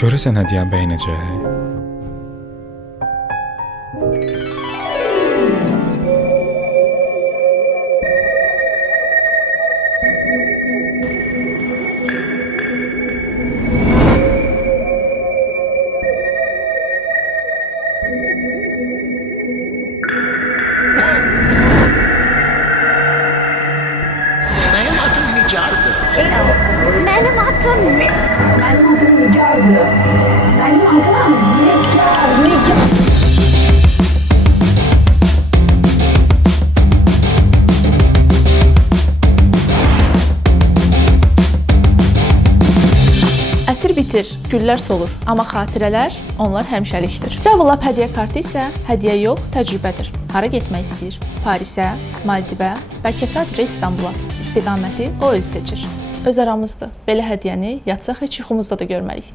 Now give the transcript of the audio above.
Görəsən hədiyyəni bəyənəcək? Benim adım Nigar'dı. Benim adım Nigar'dı. Benim adım Nigar. Ətir bitir, güllər solur, amma xatirələr onlar həmişəlikdir. Travel-up hədiyyə kartı isə hədiyyə yox, təcrübədir. Hara getmək istəyir? Parisə, Maldivə, bəlkə sadəcə İstanbula. İstiqaməti o özü seçir. Öz aramızdır. Belə hədiyyəni yatsaq heç yuxumuzda da görmərik.